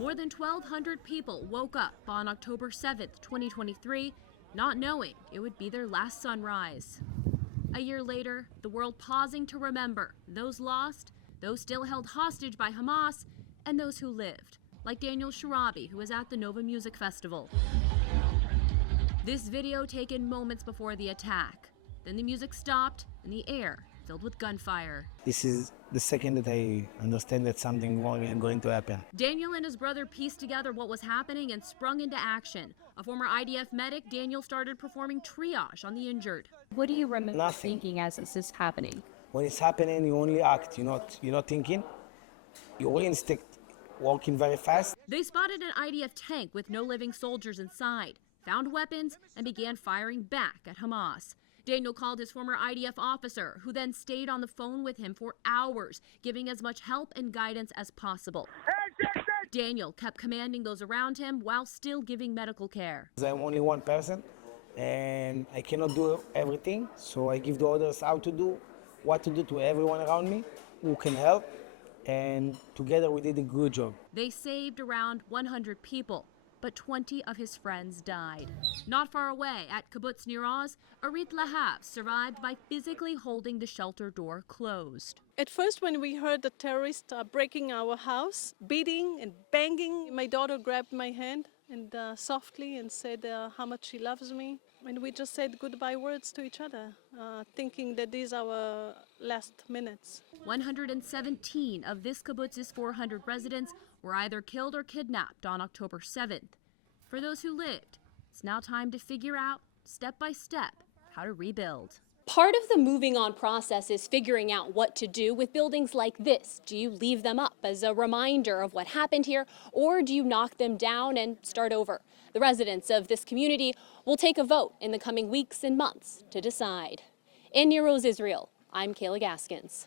More than 1,200 people woke up on October 7th, 2023, not knowing it would be their last sunrise. A year later, the world pausing to remember those lost, those still held hostage by Hamas, and those who lived, like Daniel Sharabi, who was at the Nova Music Festival. This video taken moments before the attack. Then the music stopped and the air filled with gunfire. This is the second that I understand that something wrong is going to happen. Daniel and his brother pieced together what was happening and sprung into action. A former IDF medic, Daniel started performing triage on the injured. What do you remember Nothing. thinking as this is happening? When it's happening, you only act. You're not thinking. Your instinct working very fast. They spotted an IDF tank with no living soldiers inside, found weapons, and began firing back at Hamas. Daniel called his former IDF officer, who then stayed on the phone with him for hours, giving as much help and guidance as possible. Daniel kept commanding those around him while still giving medical care. I'm only one person, and I cannot do everything, so I give the orders how to do, what to do to everyone around me who can help, and together we did a good job. They saved around 100 people, but 20 of his friends died. Not far away at Kibbutz Nir Oz, Arit Lahav survived by physically holding the shelter door closed. At first, when we heard the terrorists breaking our house, beating and banging, my daughter grabbed my hand and softly and said how much she loves me. And we just said goodbye words to each other, thinking that these are our last minutes. 117 of this kibbutz's 400 residents were either killed or kidnapped on October 7th. For those who lived, it's now time to figure out, step by step, how to rebuild. Part of the moving on process is figuring out what to do with buildings like this. Do you leave them up as a reminder of what happened here, or do you knock them down and start over? The residents of this community will take a vote in the coming weeks and months to decide. In Nir Oz, Israel, I'm Kayla Gaskins.